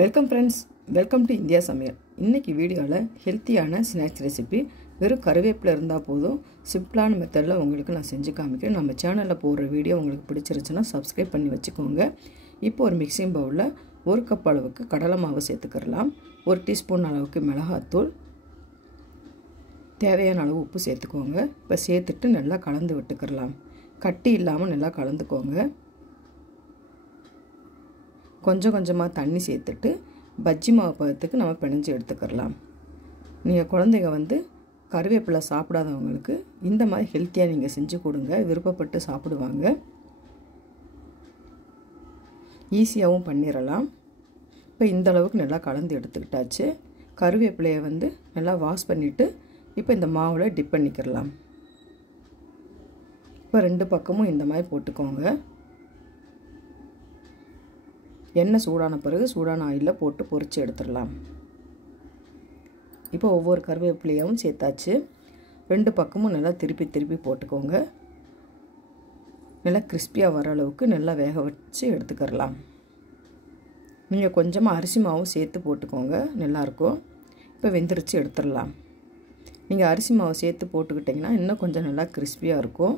Welcome friends, welcome to India சமையல். இன்றைக்கி வீடியோவில் ஹெல்த்தியான ஸ்நாக்ஸ் ரெசிபி. வெறும் கருவேப்பிலை இருந்தால் போதும், சிம்பிளான மெத்தடில் உங்களுக்கு நான் செஞ்சு காமிக்கிறேன். நம்ம சேனலில் போடுற வீடியோ உங்களுக்கு பிடிச்சிருச்சுன்னா சப்ஸ்கிரைப் பண்ணி வச்சுக்கோங்க. இப்போ ஒரு மிக்சிங் பவுலில் 1 கப் அளவுக்கு கடலை மாவு சேர்த்துக்கிறலாம். 1 டீஸ்பூன் அளவுக்கு மிளகாத்தூள், தேவையான அளவு உப்பு சேர்த்துக்கோங்க. இப்போ சேர்த்துட்டு நல்லா கலந்து விட்டுக்கிறலாம். கட்டி இல்லாமல் நல்லா கலந்துக்கோங்க. கொஞ்சம் கொஞ்சமாக தண்ணி சேர்த்துட்டு பஜ்ஜி மாவு பதத்துக்கு நம்ம பிணைஞ்சு எடுத்துக்கிறலாம். நீங்கள் குழந்தைங்க கருவேப்பிலை சாப்பிடாதவங்களுக்கு இந்த மாதிரி ஹெல்த்தியாக நீங்கள் செஞ்சு கொடுங்க, விருப்பப்பட்டு சாப்பிடுவாங்க. ஈஸியாகவும் பண்ணிடலாம். இப்போ இந்த அளவுக்கு நல்லா கலந்து எடுத்துக்கிட்டாச்சு. கருவேப்பிலையை நல்லா வாஷ் பண்ணிவிட்டு இப்போ இந்த மாவில் டிப் பண்ணிக்கிறலாம். இப்போ 2 பக்கமும் இந்த மாதிரி போட்டுக்கோங்க. எண்ணெய் சூடான பிறகு சூடான ஆயிலில் போட்டு பொரித்து எடுத்துடலாம். இப்போ ஒவ்வொரு கருவேப்பிலையும் சேர்த்தாச்சு. 2 பக்கமும் நல்லா திருப்பி போட்டுக்கோங்க. நல்லா கிறிஸ்பியாக வர அளவுக்கு நல்லா வேக வச்சு எடுத்துக்கிறலாம். நீங்கள் கொஞ்சமாக அரிசி மாவும் சேர்த்து போட்டுக்கோங்க, நல்லாயிருக்கும். இப்போ வெந்திரிச்சு எடுத்துடலாம். நீங்கள் அரிசி மாவு சேர்த்து போட்டுக்கிட்டிங்கன்னா இன்னும் கொஞ்சம் நல்லா கிறிஸ்பியாக இருக்கும்.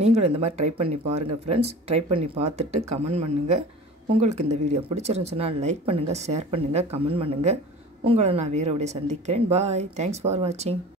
நீங்களும் இந்த மாதிரி ட்ரை பண்ணி பாருங்கள் ஃப்ரெண்ட்ஸ். ட்ரை பண்ணி பார்த்துட்டு கமெண்ட் பண்ணுங்கள். உங்களுக்கு இந்த வீடியோ பிடிச்சிருந்துச்சுன்னா லைக் பண்ணுங்கள், ஷேர் பண்ணுங்கள், கமெண்ட் பண்ணுங்கள். உங்களை நான் வேறு சந்திக்கிறேன். பாய். தேங்க்ஸ் ஃபார் வாட்சிங்.